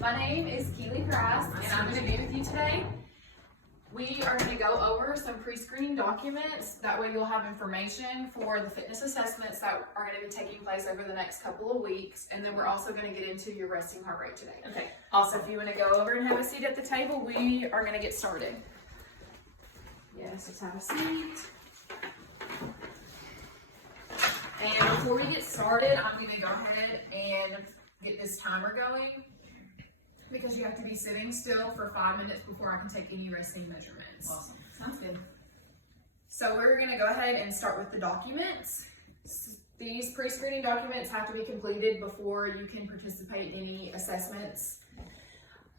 My name is Keely Price, and I'm going to be with you today. We are going to go over some pre-screening documents. That way you'll have information for the fitness assessments that are going to be taking place over the next couple of weeks. And then we're also going to get into your resting heart rate today. Okay. Also, if you want to go over and have a seat at the table, we are going to get started. Yes, let's have a seat. And before we get started, I'm going to go ahead and get this timer going, because you have to be sitting still for 5 minutes before I can take any resting measurements. Awesome. Sounds good. So we're going to go ahead and start with the documents. These pre-screening documents have to be completed before you can participate in any assessments.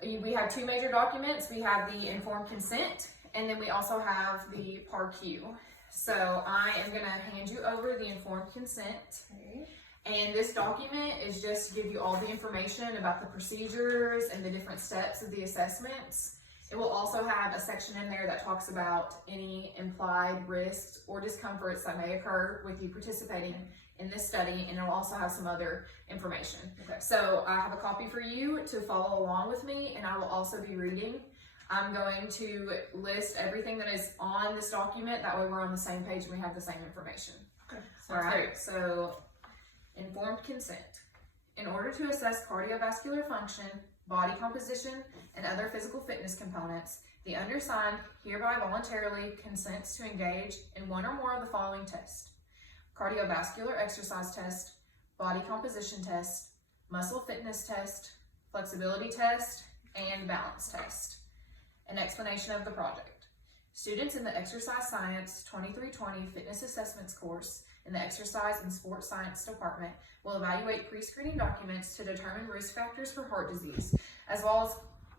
We have two major documents. We have the informed consent, and then we also have the PAR-Q. So I am going to hand you over the informed consent. Okay. And this document is just to give you all the information about the procedures and the different steps of the assessments. It will also have a section in there that talks about any implied risks or discomforts that may occur with you participating in this study, and it will also have some other information. Okay. So I have a copy for you to follow along with me, and I will also be reading. I'm going to list everything that is on this document. That way we're on the same page and we have the same information. Okay. All right, so informed consent. In order to assess cardiovascular function, body composition, and other physical fitness components, the undersigned hereby voluntarily consents to engage in one or more of the following tests: cardiovascular exercise test, body composition test, muscle fitness test, flexibility test, and balance test. An explanation of the project. Students in the Exercise Science 2320 Fitness Assessments course in the Exercise and Sports Science Department will evaluate pre-screening documents to determine risk factors for heart disease, as well as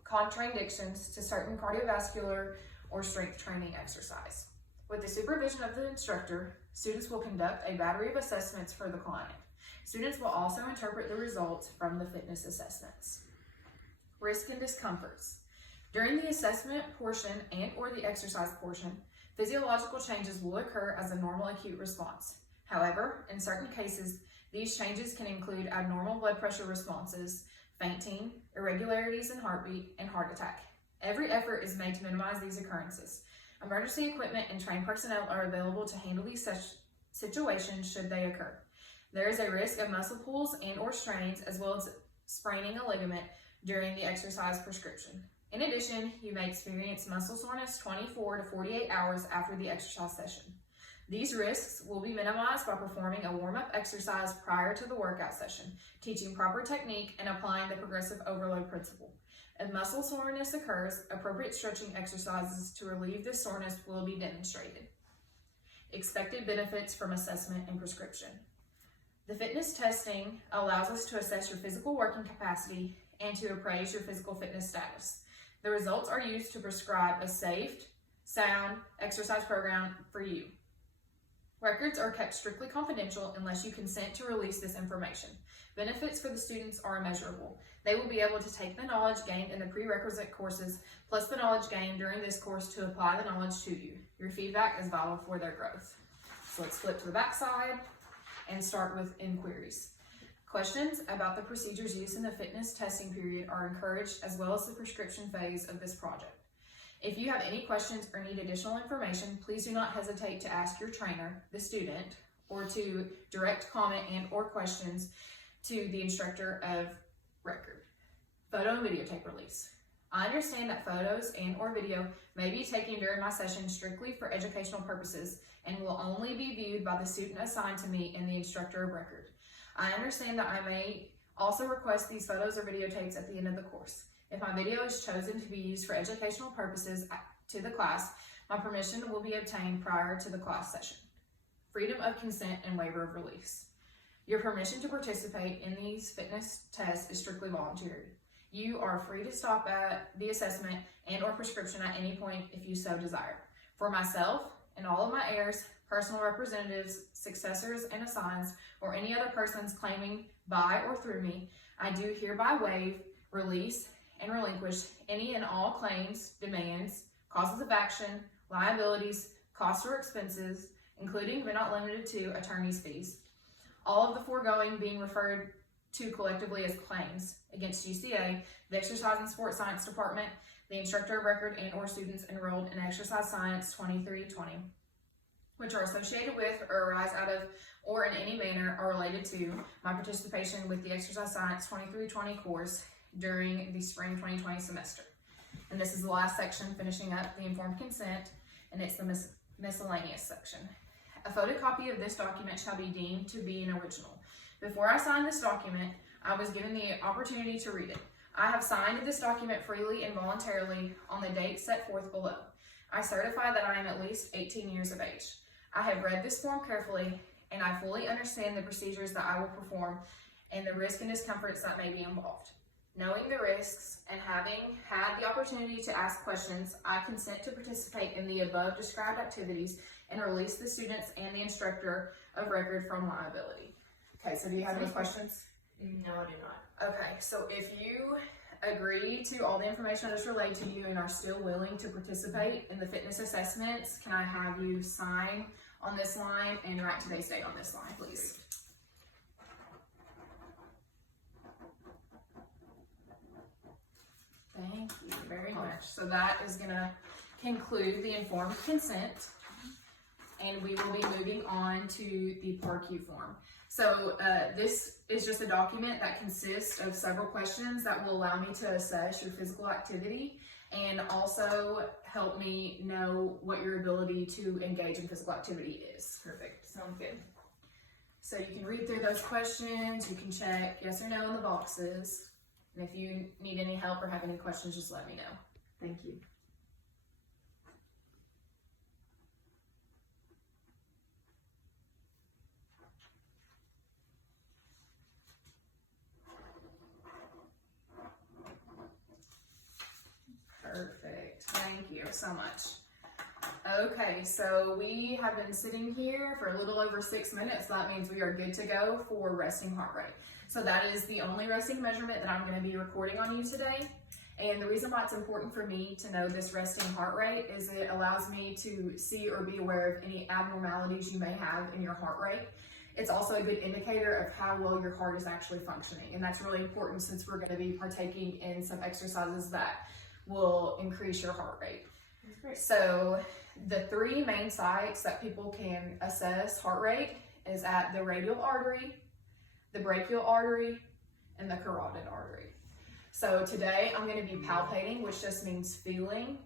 contraindications to certain cardiovascular or strength training exercise. With the supervision of the instructor, students will conduct a battery of assessments for the client. Students will also interpret the results from the fitness assessments. Risk and discomforts. During the assessment portion and or the exercise portion, physiological changes will occur as a normal acute response. However, in certain cases, these changes can include abnormal blood pressure responses, fainting, irregularities in heartbeat, and heart attack. Every effort is made to minimize these occurrences. Emergency equipment and trained personnel are available to handle these situations should they occur. There is a risk of muscle pulls and or strains, as well as spraining a ligament during the exercise prescription. In addition, you may experience muscle soreness 24 to 48 hours after the exercise session. These risks will be minimized by performing a warm-up exercise prior to the workout session, teaching proper technique, and applying the progressive overload principle. If muscle soreness occurs, appropriate stretching exercises to relieve this soreness will be demonstrated. Expected benefits from assessment and prescription. The fitness testing allows us to assess your physical working capacity and to appraise your physical fitness status. The results are used to prescribe a safe, sound exercise program for you. Records are kept strictly confidential unless you consent to release this information. Benefits for the students are immeasurable. They will be able to take the knowledge gained in the prerequisite courses, plus the knowledge gained during this course to apply the knowledge to you. Your feedback is vital for their growth. So let's flip to the back side and start with inquiries. Questions about the procedures used in the fitness testing period are encouraged, as well as the prescription phase of this project. If you have any questions or need additional information, please do not hesitate to ask your trainer, the student, or to direct comment and or questions to the instructor of record. Photo and videotape release. I understand that photos and or video may be taken during my session strictly for educational purposes and will only be viewed by the student assigned to me and the instructor of record. I understand that I may also request these photos or videotapes at the end of the course. If my video is chosen to be used for educational purposes to the class, my permission will be obtained prior to the class session. Freedom of consent and waiver of release. Your permission to participate in these fitness tests is strictly voluntary. You are free to stop at the assessment and or prescription at any point if you so desire. For myself and all of my heirs, personal representatives, successors, and assigns, or any other persons claiming by or through me, I do hereby waive, release, and relinquish any and all claims, demands, causes of action, liabilities, costs or expenses, including but not limited to attorney's fees. All of the foregoing being referred to collectively as claims against UCA, the Exercise and Sports Science Department, the instructor of record and or students enrolled in Exercise Science 2320, which are associated with or arise out of or in any manner are related to my participation with the Exercise Science 2320 course during the spring 2020 semester. And this is the last section finishing up the informed consent, and it's the miscellaneous section. A photocopy of this document shall be deemed to be an original. Before I signed this document, I was given the opportunity to read it. I have signed this document freely and voluntarily on the date set forth below. I certify that I am at least 18 years of age. I have read this form carefully, and I fully understand the procedures that I will perform and the risk and discomforts that may be involved. Knowing the risks and having had the opportunity to ask questions, I consent to participate in the above described activities and release the students and the instructor of record from liability. Okay, so do you have any questions? No, I do not. Okay, so if you agree to all the information that is relayed to you and are still willing to participate in the fitness assessments, can I have you sign on this line and write today's date on this line, please? Thank you very much. So that is going to conclude the informed consent, and we will be moving on to the PARQ form. So this is just a document that consists of several questions that will allow me to assess your physical activity and also help me know what your ability to engage in physical activity is. Perfect. Sounds good. So you can read through those questions, you can check yes or no in the boxes, and if you need any help or have any questions, just let me know. Thank you. Perfect. Thank you so much. Okay, so we have been sitting here for a little over 6 minutes. So that means we are good to go for resting heart rate. So that is the only resting measurement that I'm going to be recording on you today. And the reason why it's important for me to know this resting heart rate is it allows me to see or be aware of any abnormalities you may have in your heart rate. It's also a good indicator of how well your heart is actually functioning. And that's really important since we're going to be partaking in some exercises that will increase your heart rate. That's great. So the three main sites that people can assess heart rate is at the radial artery, the brachial artery, and the carotid artery. So today I'm going to be palpating, which just means feeling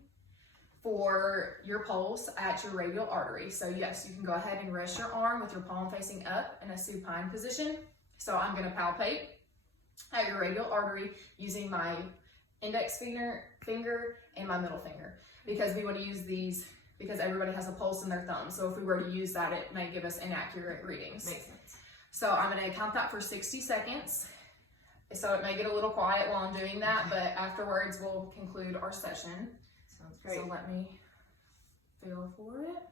for your pulse at your radial artery. So yes, you can go ahead and rest your arm with your palm facing up in a supine position. So I'm going to palpate at your radial artery using my index finger and my middle finger, because we want to use these because everybody has a pulse in their thumb. So if we were to use that, it may give us inaccurate readings. Makes sense. So I'm going to count that for 60 seconds. So it may get a little quiet while I'm doing that, but afterwards we'll conclude our session. Sounds great. So let me feel for it.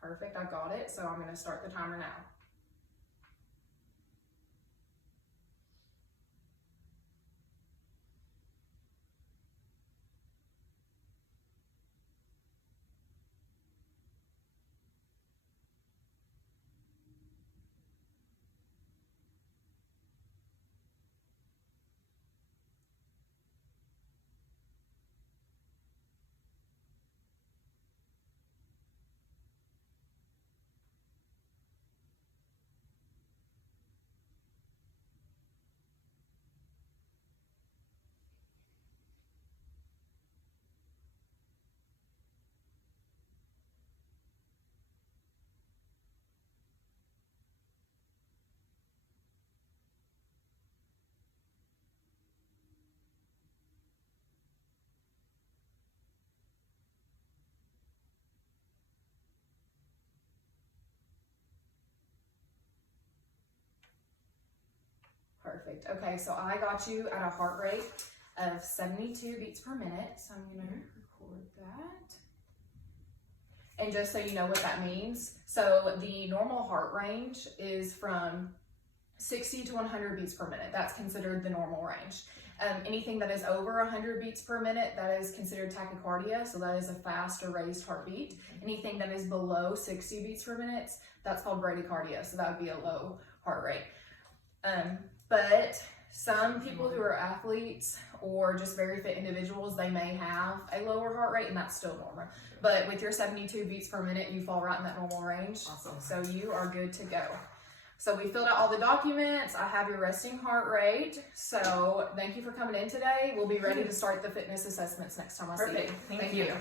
Perfect, I got it. So I'm going to start the timer now. Perfect. Okay, so I got you at a heart rate of 72 beats per minute. So I'm going to record that. And just so you know what that means, so the normal heart range is from 60 to 100 beats per minute. That's considered the normal range. Anything that is over 100 beats per minute, that is considered tachycardia, so that is a fast or raised heartbeat. Anything that is below 60 beats per minute, that's called bradycardia, so that would be a low heart rate. But some people who are athletes or just very fit individuals, they may have a lower heart rate, and that's still normal. But with your 72 beats per minute, you fall right in that normal range. Awesome. So you are good to go. So we filled out all the documents. I have your resting heart rate. So thank you for coming in today. We'll be ready to start the fitness assessments next time I see you. Perfect. Thank you.